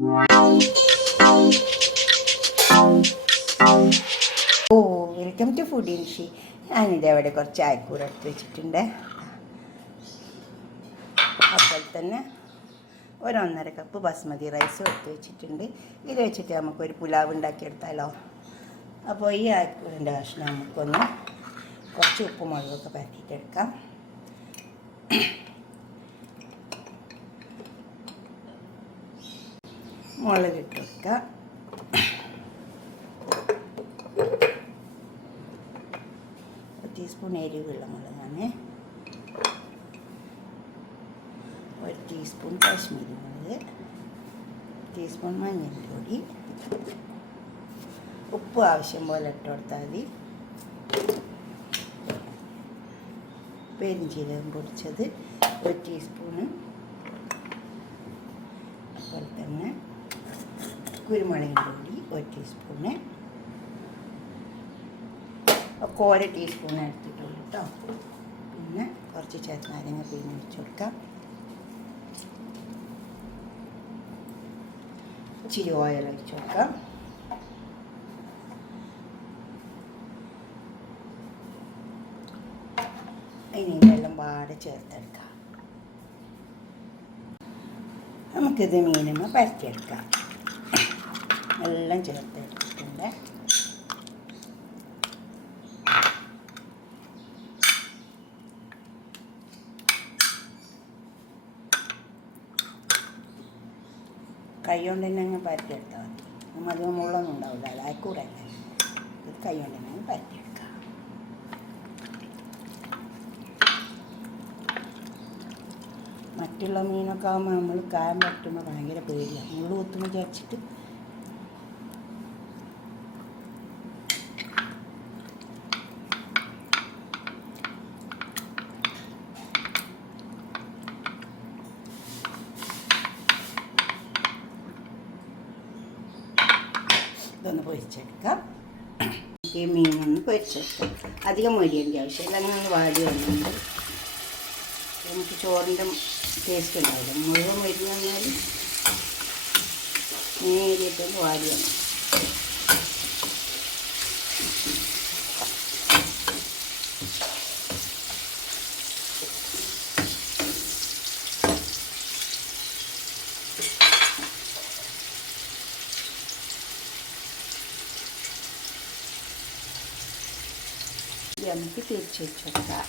Oh, welcome to food ഇൻഷി. ഞാനിത് അവിടെ കുറച്ച് അയക്കൂര എടുത്ത് വെച്ചിട്ടുണ്ട്. അപ്പോൾ തന്നെ 1.5 കപ്പ് ബസ്മതി റൈസ് എടുത്ത് വെച്ചിട്ടുണ്ട്. ഇത് വെച്ചിട്ട് നമുക്കൊരു പുലാവ് ഉണ്ടാക്കിയെടുത്താലോ. അപ്പോൾ ഈ അയക്കൂരൻ്റെ കഷ്ണം നമുക്കൊന്ന് കുറച്ച് ഉപ്പും മുളകൊക്കെ പരത്തിയിട്ടെടുക്കാം. മുളക് ഇട്ട് വെക്കാം. ടീസ്പൂൺ എരിവുള്ള മുളകാണ്. 1 ടീസ്പൂൺ കാശ്മീരി മുളക്, ടീസ്പൂൺ മഞ്ഞൾപ്പൊടി, ഉപ്പ് ആവശ്യം പോലെ ഇട്ട് കൊടുത്താൽ മതി. പെരിഞ്ചീരകം പൊടിച്ചത് 1 ടീസ്പൂണ്. അതുപോലെ തന്നെ കുരുമുളകിൻ്റെ പൊടി 1 ടീസ്പൂണ്. ഒക്കെ 1 ടീസ്പൂൺ എടുത്തിട്ടുള്ളൂ കേട്ടോ. പിന്നെ കുറച്ച് ചെറുനാരങ്ങ പിഴിഞ്ഞ് വെച്ച് കൊടുക്കാം. ഇച്ചിരി ഓയിൽ ഒഴിച്ച് കൊടുക്കാം. ഇനി വെള്ളം പാടെ ചേർത്തെടുക്കാം. നമുക്കിത് മീനൊന്ന് പരത്തിയെടുക്കാം. എല്ലാം ചേർത്തെടുത്തിട്ടുണ്ട്. കൈ കൊണ്ട് തന്നെ അങ്ങ് പരത്തിയെടുത്താൽ മതി. അധികം മുള്ളൊന്നും ഉണ്ടാവില്ല. അയക്കൂറല്ലേ, ഇത് കൈ കൊണ്ട് തന്നെ പരത്തിയെടുക്കാം. മറ്റുള്ള മീനൊക്കെ ആകുമ്പോൾ നമ്മൾ കായം പറ്റുമ്പോൾ ഭയങ്കര പേടിയാണ്. മുള്ളു കുത്തുമ്പോൾ വിചാരിച്ചിട്ട് ഇതൊന്ന് പൊരിച്ചെടുക്കാം. ഈ മീനൊന്ന് പൊരിച്ചെടുക്കാം. അധികം മൊരിയേണ്ട ആവശ്യമില്ല. അങ്ങനെ ഒന്ന് വാടി വന്നുകൊണ്ട് നമുക്ക് ചോറിൻ്റെ ടേസ്റ്റ് ഉണ്ടാവില്ല. മുഴുവൻ മരുന്ന് കഴിഞ്ഞാൽ നേരിട്ടൊന്ന് വാടി വന്നു. നമുക്ക് തിരിച്ച് വെച്ച് കൊടുക്കാം.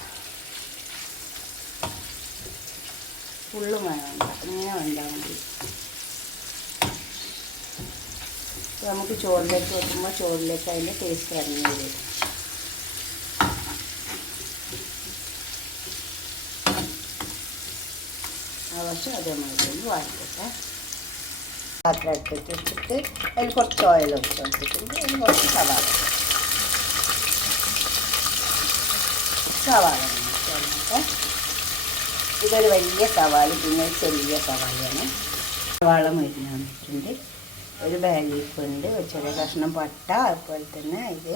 ഫുള്ളും വേണ്ട, ഇങ്ങനെ വേണ്ടാൽ മതി. നമുക്ക് ചോറിലേക്ക് വെക്കുമ്പോൾ ചോറിലേക്ക് അതിൻ്റെ ടേസ്റ്റ് ഇറങ്ങി വരും. പക്ഷേ അതേമാതിരി ഒന്ന് വാങ്ങിക്കട്ടെ. പാത്രം എടുത്തിട്ട് വെച്ചിട്ട് അതിൽ കുറച്ച് ഓയിൽ ഒഴിച്ച് കൊടുത്തിട്ടുണ്ട്. അതിൽ കുറച്ച് സവാള ചേർന്നിട്ട്, ഇതൊരു വലിയ സവാള, പിന്നെ ഒരു ചെറിയ സവാളയാണ്. സവാള മരിഞ്ഞ് വന്നിട്ടുണ്ട്. ഒരു ബേ ലീഫ് ഉണ്ട്, ഒരു ചെറിയ കഷ്ണം പട്ട. അതുപോലെ തന്നെ ഇത്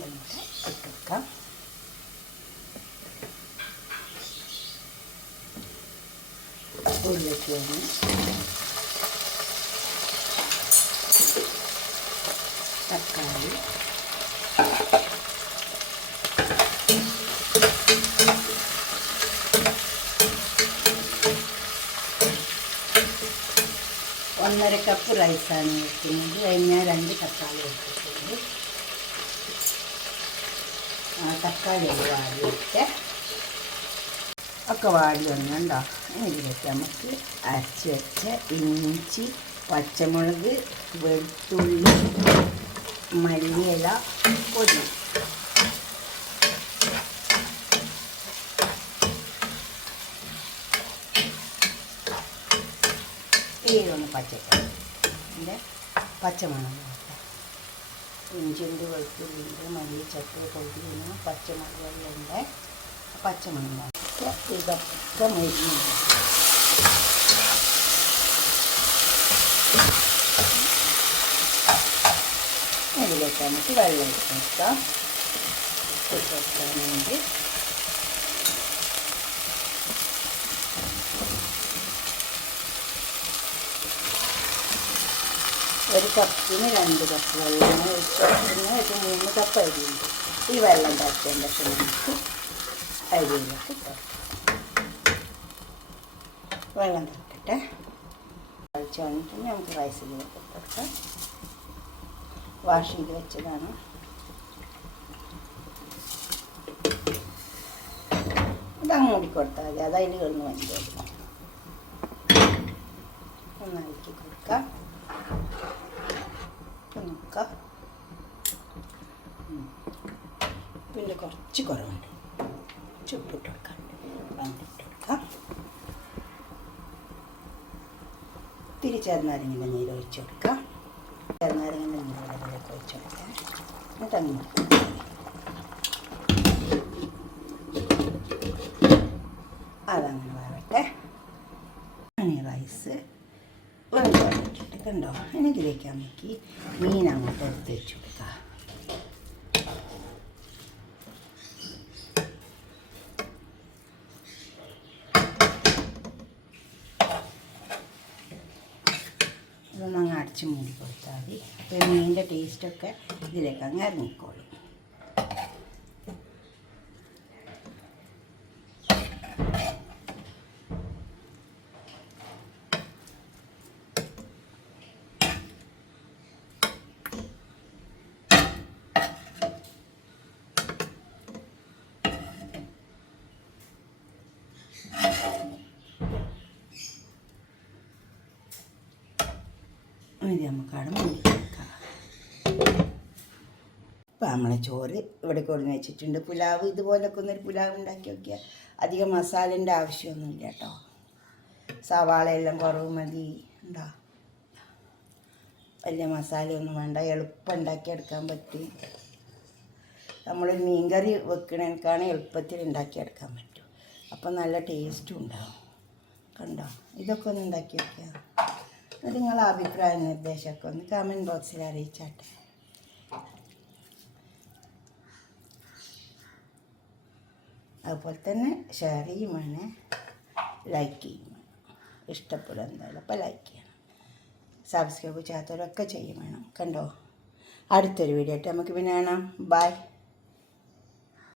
നമുക്ക് ഇട്ടുവെക്കാം. ഉള്ളിലേക്ക് വേണം തക്കാളി, ഒന്നര കപ്പ് റൈസാണ് വെക്കുന്നത്. കഴിഞ്ഞാൽ 2 തക്കാളി വെച്ചിട്ടുണ്ട്. തക്കാളി വാടി വെച്ച് ഒക്കെ വാടി വന്നുണ്ടോ. ഇതിലേക്ക് നമുക്ക് അരച്ച് വെച്ച ഇഞ്ചി, പച്ചമുളക്, വെളുത്തുള്ളി, മല്ലിയില, പൊടി, ഒന്ന് പച്ചക്കറി ഇതിൻ്റെ പച്ചമുളക് നോക്കാം. ഇഞ്ചിയുണ്ട്, വെളുത്തുള്ളിയുണ്ട്, മല്ലിച്ചപ്പ്, പൊടിയുണ്ട്, പച്ചമുളകെല്ലാം ഉണ്ട്. പച്ചമുളക് നോക്കുക. ഇതൊക്കെ മരിഞ്ഞുണ്ട്. ഇതിലേക്ക് നമുക്ക് വെള്ളം ഒഴിച്ച് വെക്കാം. വേണ്ടി ഒരു കപ്പിന് 2 കപ്പ് വെള്ളം ഒഴിച്ച് കൊടുക്കുന്ന ഒരു 3 കപ്പ് അരിയുണ്ട്. ഈ വെള്ളം തിളച്ചതിന് ശേഷം നമുക്ക് അരിയിലേക്ക് ഇട്ടോ. വെള്ളം തിളക്കട്ടെ. തിളച്ച് വന്നിട്ട് നമുക്ക് റൈസിലേക്ക് ഇട്ട് വാഷ് ചെയ്ത് വെച്ചതാണ്. അതങ്ങ് മൂടിക്കൊടുത്താൽ മതി. അതതിൽ കിടന്ന് വഞ്ചോളൂ. ഒന്ന് ഇളക്കി കൊടുക്കാം. നോക്കാം. പിന്നെ കുറച്ച് കുറവുണ്ട്. ഉപ്പിട്ട് കൊടുക്കാം. വന്നിട്ട് കൊടുക്കാം. ഇത്തിരി ചെറുനാരങ്ങയുടെ നീര് ഒഴിച്ച് കൊടുക്കാം. ചെറുനാരങ്ങയുടെ നീരൊക്കെ ഒഴിച്ച് കൊടുക്കാം. എന്നിട്ട് അങ്ങ് അതങ്ങനെ വേവട്ടെ. ഈ റൈസ് വെന്തിട്ട് കണ്ടോ. ഇതിലേക്ക് നമുക്ക് മീൻ അങ്ങോട്ട് എടുത്ത് വെച്ച് കൊടുക്കാം. ഇതൊന്ന് അങ്ങ് അടച്ച് മൂടി കൊടുത്താൽ മതി. അപ്പോൾ മീനിൻ്റെ ടേസ്റ്റൊക്കെ ഇതിലേക്ക് അങ്ങ് ഇറങ്ങിക്കോളും. ഇത് നമുക്കവിടെ മൂടിക്കാം. ഇപ്പം നമ്മളെ ചോറ് ഇവിടെ കൊടുന്ന് വെച്ചിട്ടുണ്ട്. പുലാവ് ഇതുപോലൊക്കെ ഒന്നൊരു പുലാവ് ഉണ്ടാക്കി നോക്കിയാൽ അധികം മസാലേൻ്റെ ആവശ്യമൊന്നുമില്ല കേട്ടോ. സവാളയെല്ലാം കുറവ് മതി. ഉണ്ടോ, വലിയ മസാലയൊന്നും വേണ്ട. എളുപ്പം ഉണ്ടാക്കിയെടുക്കാൻ പറ്റും. നമ്മളൊരു മീൻകറി വെക്കണേക്കാണ് എളുപ്പത്തിൽ ഉണ്ടാക്കിയെടുക്കാൻ പറ്റും. അപ്പം നല്ല ടേസ്റ്റും ഉണ്ടാവും. കണ്ടോ, ഇതൊക്കെ ഒന്ന് ഉണ്ടാക്കി വയ്ക്കുക. നിങ്ങളെ അഭിപ്രായ നിർദ്ദേശമൊക്കെ ഒന്ന് കമൻറ്റ് ബോക്സിൽ അറിയിച്ചാട്ടെ. അതുപോലെ തന്നെ ഷെയർ ചെയ്യും വേണേ, ലൈക്ക് ചെയ്യും വേണം. ഇഷ്ടപ്പെടും എന്തായാലും. അപ്പോൾ ലൈക്ക് ചെയ്യണം. സബ്സ്ക്രൈബ് ചെയ്യാത്തവരൊക്കെ ചെയ്യും വേണം. കണ്ടോ, അടുത്തൊരു വീഡിയോ ആയിട്ട് നമുക്ക് പിന്നെ കാണാം. ബൈ.